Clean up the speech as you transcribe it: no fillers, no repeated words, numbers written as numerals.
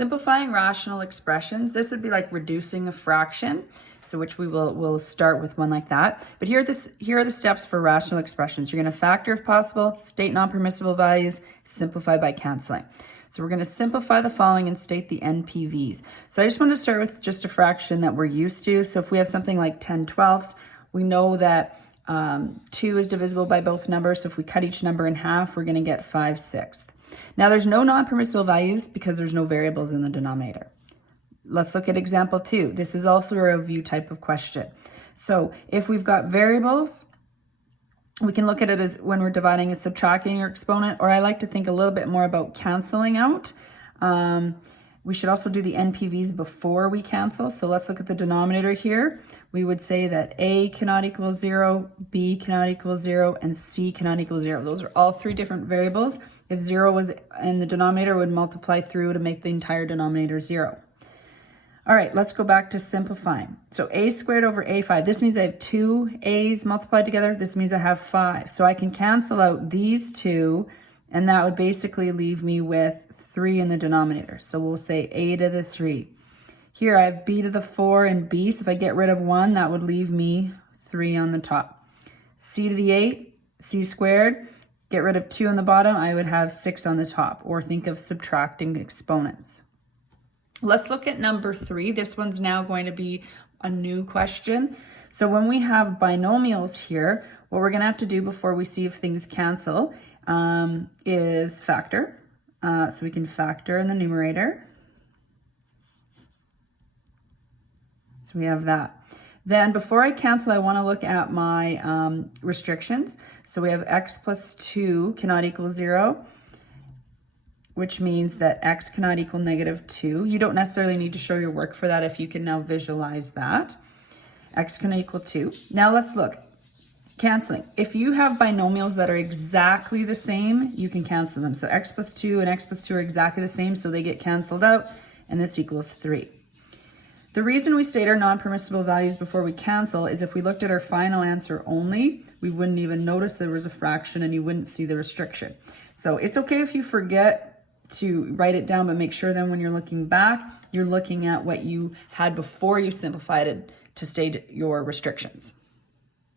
Simplifying rational expressions, this would be like reducing a fraction, so which we'll start with one like that. But here are the steps for rational expressions. You're going to factor if possible, state non-permissible values, simplify by canceling. So we're going to simplify the following and state the NPVs. So I just want to start with just a fraction that we're used to. So if we have something like 10/12, we know that 2 is divisible by both numbers. So if we cut each number in half, we're going to get 5/6. Now there's no non-permissible values because there's no variables in the denominator. Let's look at example 2. This is also a review type of question. So if we've got variables, we can look at it as when we're dividing and subtracting your exponent, or I like to think a little bit more about canceling out. We should also do the NPVs before we cancel. So let's look at the denominator here. We would say that A cannot equal 0, B cannot equal 0, and C cannot equal 0. Those are all 3 different variables. If 0 was in the denominator, it would multiply through to make the entire denominator 0. All right, let's go back to simplifying. So a squared over a5, this means I have 2 a's multiplied together. This means I have 5. So I can cancel out these 2, and that would basically leave me with 3 in the denominator. So we'll say a to the 3. Here I have b to the 4 and b, so if I get rid of 1, that would leave me 3 on the top. C to the 8, c squared, get rid of 2 on the bottom, I would have 6 on the top, or think of subtracting exponents. Let's look at number 3. This one's now going to be a new question. So when we have binomials here, what we're going to have to do before we see if things cancel is factor. So we can factor in the numerator. So we have that. Then before I cancel, I want to look at my restrictions. So we have x plus 2 cannot equal 0. Which means that x cannot equal -2. You don't necessarily need to show your work for that if you can now visualize that. X can equal 2. Now let's look. Canceling. If you have binomials that are exactly the same, you can cancel them. So x plus 2 and x plus 2 are exactly the same, so they get canceled out, and this equals 3. The reason we state our non-permissible values before we cancel is if we looked at our final answer only, we wouldn't even notice there was a fraction and you wouldn't see the restriction. So it's okay if you forget to write it down, but make sure then when you're looking back, you're looking at what you had before you simplified it to state your restrictions.